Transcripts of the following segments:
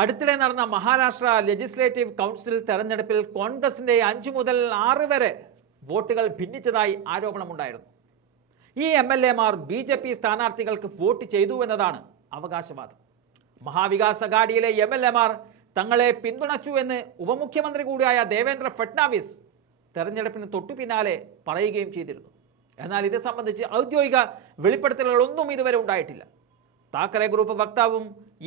അടുത്തിടെ നടന്ന Maharashtra legislative council തെരഞ്ഞെടുപ്പിൽ കോൺഗ്രസിന്റെ അഞ്ചു മുതൽ ആറ് വരെ വോട്ടുകൾ ഭിന്നിച്ചതായി ആരോപണമുണ്ടായിരുന്നു. ഈ എം എൽ എമാർ ബി ജെ പി സ്ഥാനാർത്ഥികൾക്ക് വോട്ട് ചെയ്തു എന്നതാണ് അവകാശവാദം. മഹാവികാസ് അഘാഡിയിലെ എം എൽ എമാർ തങ്ങളെ പിന്തുണച്ചു എന്ന് ഉപമുഖ്യമന്ത്രി കൂടിയായ ദേവേന്ദ്ര ഫട്നാവിസ് തെരഞ്ഞെടുപ്പിന് തൊട്ടു പിന്നാലെ പറയുകയും ചെയ്തിരുന്നു. എന്നാൽ ഇത് സംബന്ധിച്ച് ഔദ്യോഗിക വെളിപ്പെടുത്തലുകളൊന്നും ഇതുവരെ ഉണ്ടായിട്ടില്ല. താക്കറെ ഗ്രൂപ്പ് വക്താവും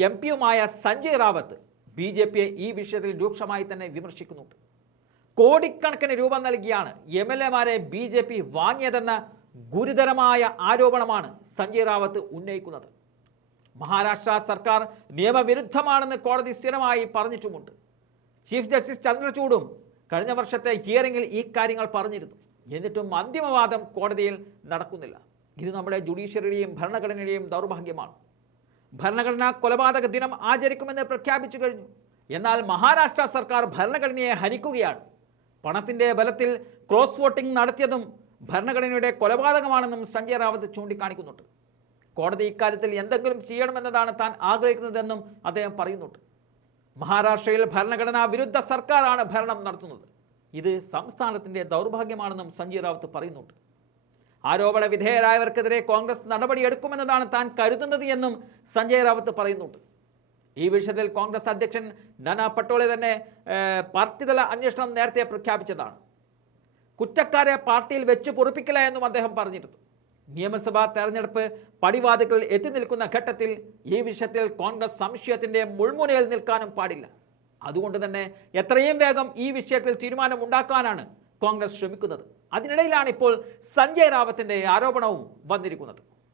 എം പിയുമായ സഞ്ജയ് റാവത്ത് ബി ജെ പിയെ ഈ വിഷയത്തിൽ രൂക്ഷമായി തന്നെ വിമർശിക്കുന്നുണ്ട്. കോടിക്കണക്കിന് രൂപ നൽകിയാണ് എം എൽ എമാരെ ബി ജെ പി വാങ്ങിയതെന്ന ഗുരുതരമായ ആരോപണമാണ് സഞ്ജയ് റാവത്ത് ഉന്നയിക്കുന്നത്. മഹാരാഷ്ട്ര സർക്കാർ നിയമവിരുദ്ധമാണെന്ന് കോടതി സ്ഥിരമായി പറഞ്ഞിട്ടുമുണ്ട്. ചീഫ് ജസ്റ്റിസ് ചന്ദ്രചൂഡും കഴിഞ്ഞ വർഷത്തെ ഹിയറിംഗിൽ ഈ കാര്യങ്ങൾ പറഞ്ഞിരുന്നു. എന്നിട്ടും അന്തിമവാദം കോടതിയിൽ നടക്കുന്നില്ല. ഇത് നമ്മുടെ ജുഡീഷ്യറിയുടെയും ഭരണഘടനയുടെയും ദൗർഭാഗ്യമാണ്. ഭരണഘടനാ കൊലപാതക ദിനം ആചരിക്കുമെന്ന് പ്രഖ്യാപിച്ചു കഴിഞ്ഞു. എന്നാൽ മഹാരാഷ്ട്ര സർക്കാർ ഭരണഘടനയെ ഹനിക്കുകയാണ്. പണത്തിന്റെ ബലത്തിൽ ക്രോസ് വോട്ടിംഗ് നടത്തിയതും ഭരണഘടനയുടെ കൊലപാതകമാണെന്നും സഞ്ജയ് റാവത്ത് ചൂണ്ടിക്കാണിക്കുന്നുണ്ട്. കോടതി ഇക്കാര്യത്തിൽ എന്തെങ്കിലും ചെയ്യണമെന്നതാണ് താൻ ആഗ്രഹിക്കുന്നതെന്നും അദ്ദേഹം പറയുന്നുണ്ട്. മഹാരാഷ്ട്രയിൽ ഭരണഘടനാ വിരുദ്ധ സർക്കാരാണ് ഭരണം നടത്തുന്നത്. ഇത് സംസ്ഥാനത്തിന്റെ ദൗർഭാഗ്യമാണെന്നും സഞ്ജയ് റാവത്ത് പറയുന്നുണ്ട്. ആരോപണ വിധേയരായവർക്കെതിരെ കോൺഗ്രസ് നടപടിയെടുക്കുമെന്നതാണ് താൻ കരുതുന്നത് എന്നും സഞ്ജയ് റാവത്ത് പറയുന്നുണ്ട്. ഈ വിഷയത്തിൽ കോൺഗ്രസ് അധ്യക്ഷൻ നാനാ പട്ടോളെ തന്നെ പാർട്ടിതല അന്വേഷണം നേരത്തെ പ്രഖ്യാപിച്ചതാണ്. കുറ്റക്കാരെ പാർട്ടിയിൽ വെച്ച് പൊറുപ്പിക്കില്ല എന്നും അദ്ദേഹം പറഞ്ഞിരുന്നു. നിയമസഭാ തെരഞ്ഞെടുപ്പ് പടിവാതിക്കൽ എത്തി നിൽക്കുന്ന ഘട്ടത്തിൽ ഈ വിഷയത്തിൽ കോൺഗ്രസ് സംശയത്തിന്റെ മുൾമുനയിൽ നിൽക്കാനും പാടില്ല. അതുകൊണ്ട് തന്നെ എത്രയും വേഗം ഈ വിഷയത്തിൽ തീരുമാനം ഉണ്ടാക്കാനാണ് കോൺഗ്രസ് ശ്രമിക്കുന്നത് അതിനിടയിലാണ് ഇപ്പോൾ സഞ്ജയ് റാവത്തിന്റെ ആരോപണവും വന്നിരിക്കുന്നത്.